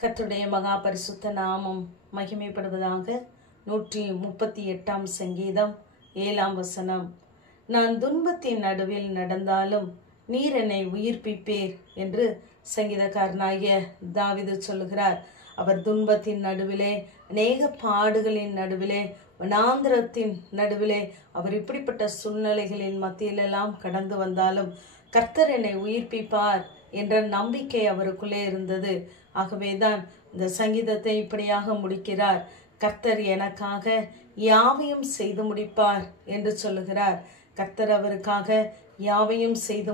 கர்த்தருடைய மகா பரிசுத்த நாமம் மகிமைப்படுவதாக. 138 சங்கீதம் 7 நான் துன்பத்தின் நடுவில் நடந்தாலும் நீர் என்னை உயிர்ப்பிப்பீர் என்று சங்கீதக்காரனாகிய தாவீது சொல்லுகிறார். அவர் துன்பத்தின் நடுவிலே, அநேக பாடுகளின் நடுவிலே, வனாந்திரத்தின் நடுவிலே, அவர் இப்படிப்பட்ட சூழ்நிலைகளின் மத்தியிலெல்லாம் கடந்து வந்தாலும் கர்த்தர் என்னை உயிர்ப்பிப்பார் என்ற நம்பிக்கை அவருக்குள்ளே இருந்தது. ஆகவேதான் இந்த சங்கீதத்தை இப்படியாக முடிக்கிறார். கர்த்தர் எனக்காக யாவையும் செய்து முடிப்பார் என்று சொல்லுகிறார். கர்த்தர் அவருக்காக யாவையும் செய்து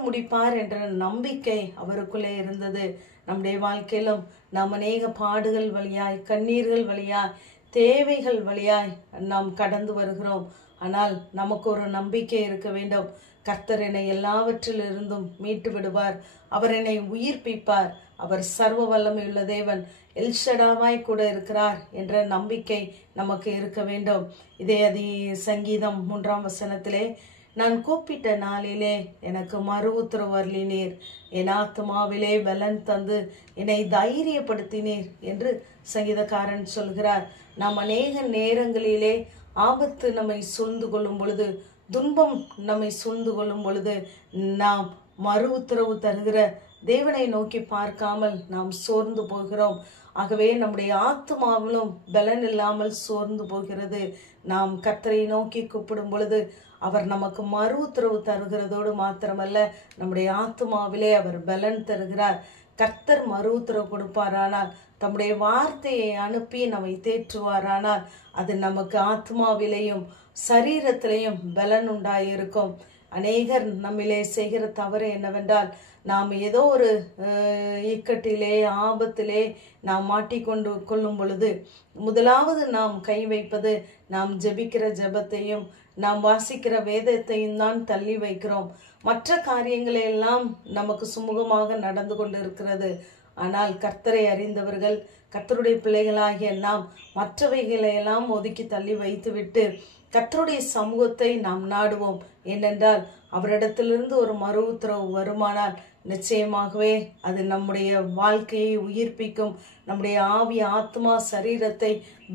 முடிப்பார் என்ற நம்பிக்கை அவருக்குள்ளே இருந்தது. நம்முடைய வாழ்க்கையிலும் நாம் அநேக பாடுகள் வழியாய், கண்ணீர்கள் வழியாய், தேவைகள் வழியாய் நாம் கடந்து வருகிறோம். ஆனால் நமக்கு ஒரு நம்பிக்கை இருக்க வேண்டும். கர்த்தர் என்னை எல்லாவற்றிலிருந்தும் மீட்டு விடுவார். அவர் என்னை உயிர்ப்பிப்பார். அவர் சர்வ வல்லமையுள்ள தேவன், எல்ஷடாவாய் கூட இருக்கிறார் என்ற நம்பிக்கை நமக்கு இருக்க வேண்டும். இதே சங்கீதம் 3 நான் கூப்பிட்ட நாளிலே எனக்கு மறு உத்தரவு அருளினீர், என் ஆத்துமாவிலே பலன் தந்து என்னை தைரியப்படுத்தினீர் என்று சங்கீதக்காரன் சொல்கிறார். நாம் அநேக நேரங்களிலே ஆபத்து நம்மை சூழ்ந்து கொள்ளும் பொழுது, துன்பம் நம்மை சூழ்ந்து கொள்ளும் பொழுது நாம் மறு உத்தரவு தருகிற தேவனை நோக்கி பார்க்காமல் நாம் சோர்ந்து போகிறோம். ஆகவே நம்முடைய ஆத்துமாவிலும் பலன் இல்லாமல் சோர்ந்து போகிறது. நாம் கர்த்தரை நோக்கி கூப்பிடும் பொழுது அவர் நமக்கு மறு உத்தரவு தருகிறதோடு மாத்திரமல்ல, நம்முடைய ஆத்துமாவிலே அவர் பலன் தருகிறார். கர்த்தர் மறு உத்தரவு கொடுப்பாரானால், தம்முடைய வார்த்தையை அனுப்பி நம்மை தேற்றுவாரானால், அது நமக்கு ஆத்மாவிலேயும் சரீரத்திலேயும் பலன் உண்டாயிருக்கும். அநேகர் நம்மிலே செய்கிற தவறு என்னவென்றால், நாம் ஏதோ ஒரு இக்கட்டிலே, ஆபத்திலே நாம் மாட்டிக்கொண்டு கொள்ளும் பொழுது முதலாவது நாம் கை வைப்பது நாம் ஜெபிக்கிற ஜெபத்தையும் நாம் வாசிக்கிற வேதத்தையும் தான் தள்ளி வைக்கிறோம். மற்ற காரியங்களெல்லாம் நமக்கு சுமூகமாக நடந்து கொண்டு இருக்கிறது. ஆனால் கர்த்தரை அறிந்தவர்கள், கர்த்தருடைய பிள்ளைகளாகிய நாம் மற்றவைகளையெல்லாம் ஒதுக்கி தள்ளி வைத்துவிட்டு கர்த்தருடைய சமூகத்தை நாம் நாடுவோம். ஏனென்றால் அவரிடத்திலிருந்து ஒரு மறு உத்தரவு வருமானால் நிச்சயமாகவே அது நம்முடைய வாழ்க்கையை உயிர்ப்பிக்கும், நம்முடைய ஆவி, ஆத்மா, சரீரத்தை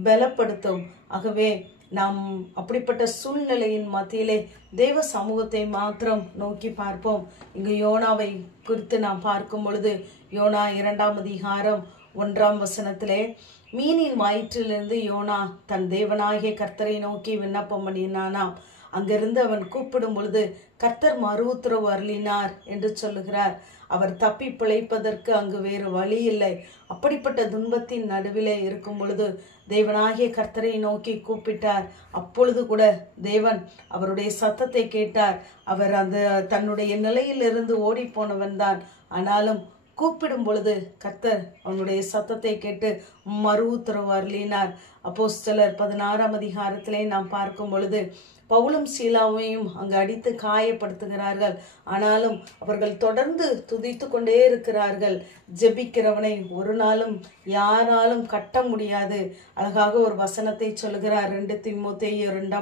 பலப்படுத்தும். ஆகவே நாம் அப்படிப்பட்ட சூழ்நிலையின் மத்தியிலே தேவ சமூகத்தை மாத்திரம் நோக்கி பார்ப்போம். இங்கு யோனாவை குறித்து நாம் பார்க்கும் பொழுது, யோனா 2 மீனின் வயிற்றிலிருந்து யோனா தன் தேவனாகிய கர்த்தரை நோக்கி விண்ணப்பம் பண்ணினானாம். அங்கிருந்து அவன் கூப்பிடும் பொழுது கர்த்தர் மறு உத்தரவு அருளினார் என்று சொல்லுகிறார். அவர் தப்பி பிழைப்பதற்கு அங்கு வேறு வழி இல்லை. அப்படிப்பட்ட துன்பத்தின் நடுவிலே இருக்கும் பொழுது தேவனாகிய கர்த்தரை நோக்கி கூப்பிட்டார். அப்பொழுது கூட தேவன் அவருடைய சத்தத்தை கேட்டார். அவர் தன்னுடைய நிலையிலிருந்து ஓடி போனவன் தான். ஆனாலும் கூப்பிடும் பொழுது கர்த்தர் அவனுடைய சத்தத்தை கேட்டு மறு உத்தரவு அருளினார். அப்போஸ்தலர் 16 நாம் பார்க்கும் பொழுது பவுலும் சீலாவையும் அங்கு அடித்து காயப்படுத்துகிறார்கள். ஆனாலும் அவர்கள் தொடர்ந்து துதித்து கொண்டே இருக்கிறார்கள். ஜெபிக்கிறவனை ஒரு நாளும் யாராலும் கட்ட முடியாது. அழகாக ஒரு வசனத்தை சொல்லுகிறார். 2 தீமோத்தேயு 2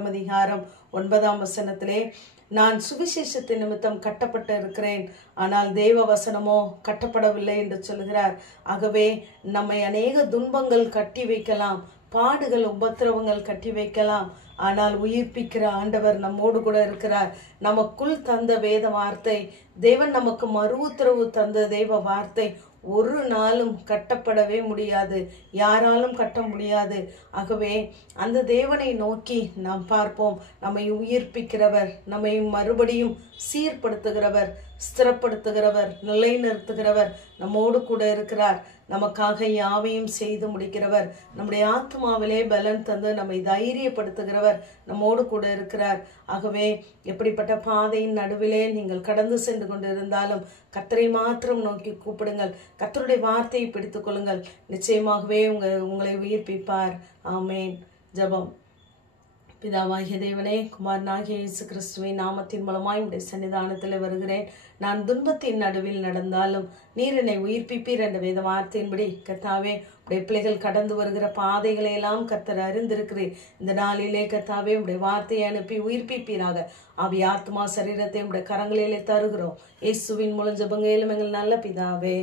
நான் சுவிசேஷத்தின் நிமித்தம் கட்டப்பட்டு இருக்கிறேன், ஆனால் தேவ வசனமோ கட்டப்படவில்லை என்று சொல்கிறார். ஆகவே நம்மை அநேக துன்பங்கள் கட்டி வைக்கலாம், பாடுகள், உபத்திரவங்கள் கட்டி வைக்கலாம். ஆனால் உயிர்ப்பிக்கிற ஆண்டவர் நம்மோடு கூட இருக்கிறார். நமக்குள் தந்த வேத வார்த்தை, தேவன் நமக்கு மறு உத்தரவு தந்த தேவ வார்த்தை ஒரு நாளும் கட்டப்படவே முடியாது, யாராலும் கட்ட முடியாது. ஆகவே அந்த தேவனை நோக்கி நாம் பார்ப்போம். நம்மை உயிர்ப்பிக்கிறவர், நம்மை மறுபடியும் சீர்படுத்துகிறவர், ஸ்திரப்படுத்துகிறவர், நிலைநிறுத்துகிறவர் நம்மோடு கூட இருக்கிறார். நமக்காக யாவையும் செய்து முடிக்கிறவர், நம்முடைய ஆத்மாவிலே பலன் தந்து நம்மை தைரியப்படுத்துகிறவர் நம்மோடு கூட இருக்கிறார். ஆகவே எப்படிப்பட்ட பாதையின் நடுவிலே நீங்கள் கடந்து சென்று கொண்டிருந்தாலும் கர்த்தரை மாத்திரம் நோக்கி கூப்பிடுங்கள். கர்த்தருடைய வார்த்தையை பிடித்துக் கொள்ளுங்கள். நிச்சயமாகவே உங்களை உயிர்ப்பிப்பார். ஆமேன். ஜெபம். பிதாவாகிய தேவனே, குமாரனாகிய இயேசு கிறிஸ்துவின் நாமத்தின் மூலமாய் உடைய சன்னிதானத்தில் வருகிறேன். நான் துன்பத்தின் நடுவில் நடந்தாலும் நீர் என்னை உயிர்ப்பிப்பீர் என்ற வேத வார்த்தையின்படி கர்த்தாவே, உடைய பிள்ளைகள் கடந்து வருகிற பாதைகளை எல்லாம் கர்த்தர் அறிந்திருக்கிறேன். இந்த நாளிலே கர்த்தாவே, உடைய வார்த்தையை அனுப்பி உயிர்ப்பிப்பீராக. ஆவி, ஆத்மா, சரீரத்தை உடைய கரங்களிலே தருகிறோம். இயேசுவின் மூலம் ஜெபங்களும் எங்கள் நல்ல பிதாவே.